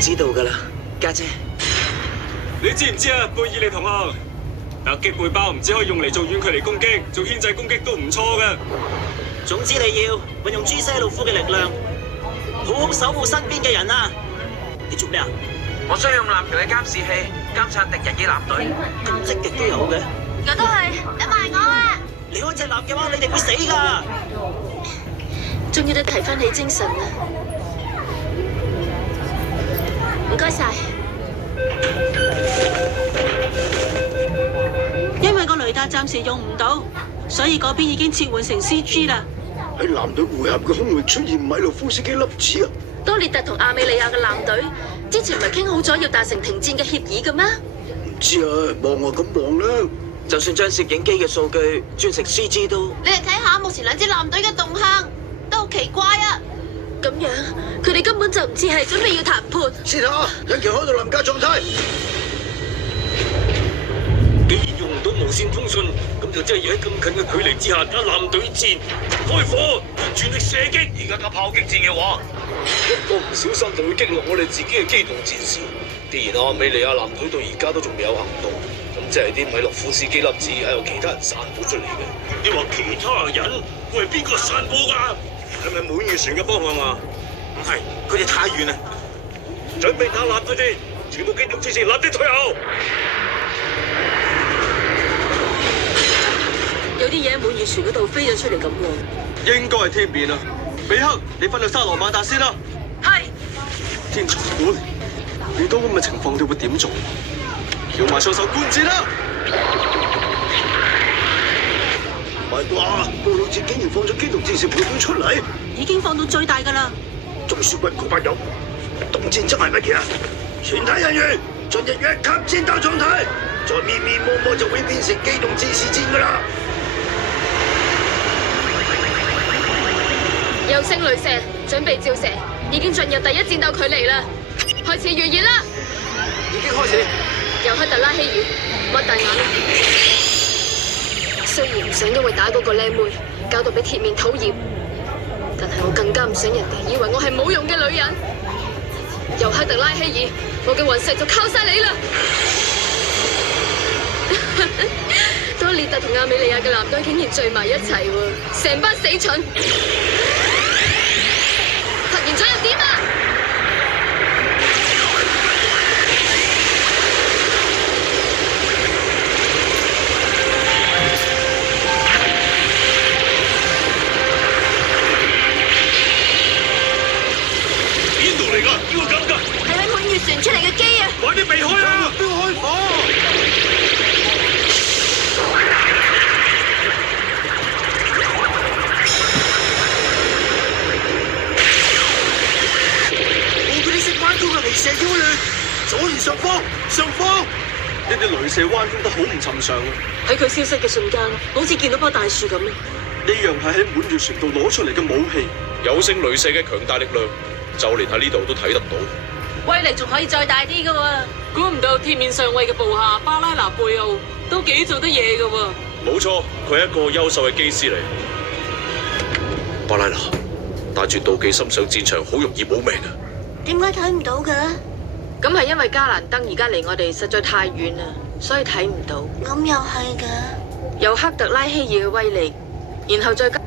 知道噶啦，家姐。你知唔知啊，貝爾尼同學，突擊背包唔只可以用嚟做遠距離攻擊，做牽制攻擊都唔錯噶。總之你要運用朱西魯夫嘅力量，好好守護身邊嘅人啊！你做咩啊？我需要用艦橋嘅監視器監察敵人嘅艦隊。咁積極都有嘅。我都係，等埋我啊！離開隻艦嘅話，你哋會死噶。終於都提翻起精神啦，唔該晒。因為個雷達暫時用唔到，所以嗰邊已經切換成 CG 啦。喺艦隊匯合嘅空域出現米洛夫斯基粒子啊！多列特同亞美利亞嘅艦隊之前唔係傾好咗要達成停戰嘅協議嘅咩？唔知啊，望我咁望啦。就算將攝影機嘅數據轉成 CG 都。你哋睇下目前兩支艦隊嘅動向，都好奇怪啊！咁樣，佢哋根本就唔似係準備要談判。先下，引擎開到臨界狀態。既然用唔到無線通訊，咁就真係要喺咁近嘅距離之下打艦隊戰，開火，全力射擊。而家打炮擊戰嘅話，一個唔小心就會擊落我哋自己嘅機動戰士。既然亞美利亞艦隊到而家都仲未有行動，咁即係啲米洛夫斯基粒子係由其他人散佈出嚟嘅。你話其他人會係邊個散佈㗎？係咪滿月船嘅方向啊？唔係，佢哋太遠啦。準備打艦隊戰，全部機動戰士立即退後。有啲嘢喺滿月船嗰度飛咗出嚟咁喎。應該係天邊啊！比克，你翻去沙羅曼達先啦。係。天才館，遇到咁嘅情況，你會點做？翹埋雙手觀戰啦！唔係啩？布魯哲竟然放咗機動戰士配隊出嚟，已經放到最大噶啦。仲說不過不有，動戰爭係乜嘢啊？全體人員進入一級戰鬥狀態，再咪咪摸摸就會變成機動戰士戰噶啦。右星雷射，準備照射，已經進入第一戰鬥距離啦！開始預演啦！已經開始。由克特拉希爾，擘大眼啦！雖然唔想因為打嗰個靚妹，搞到俾鐵面討厭，但係我更加唔想人哋以為我係冇用嘅女人。由克特拉希爾，我嘅運勢就靠晒你啦！多列特同亞美利亞嘅艦隊竟然聚埋一齊喎，成班死蠢！突然咗又點啊？邊度嚟㗎？邊個咁㗎？係喺滿月船出嚟嘅機啊！快啲避開啊！都開火！雷射妖亂，左舷上方，上方！呢啲雷射彎風得好唔尋常啊！喺佢消失嘅瞬間，好似見到棵大樹咁。呢樣係喺滿月船度攞出嚟嘅武器，有星雷射嘅強大力量，就連喺呢度都睇得到。威力仲可以再大啲噶喎！估唔到鐵面上尉嘅部下巴拉拿貝奧都幾做得嘢噶喎！冇錯，佢係一個優秀嘅機師嚟。巴拉拿帶住妒忌心上戰場，好容易冇命啊！點解睇唔到嘅？咁係因為加蘭登而家離我哋實在太遠啦，所以睇唔到。咁又係嘅。有克特拉希爾嘅威力，然後再加